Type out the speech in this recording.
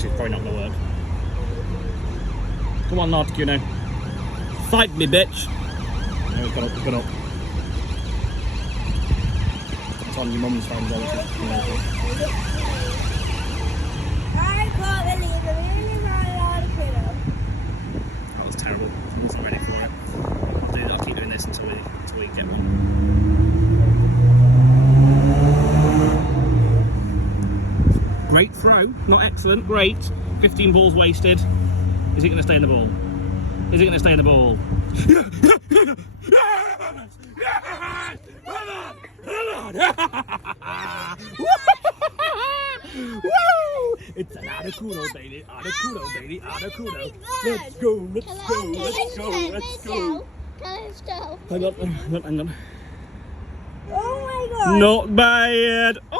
Actually, it's probably not going to work. Come on, Nautica now. Fight me, bitch. No, he's got up, he's got up. It's on your mum's phone, obviously. I can't believe it. Really ran a kiddo. That was terrible. I wasn't ready for it. I'll keep doing this until we get one. Great throw. Not excellent. Great. 15 balls wasted. Is it going to stay in the ball? Is it going to stay in the ball? Woo! It's an Articuno, baby. Articuno, baby. Articuno. Let's go, let's go, let's go, let's go. Hang on. Oh my god. Not bad. Oh!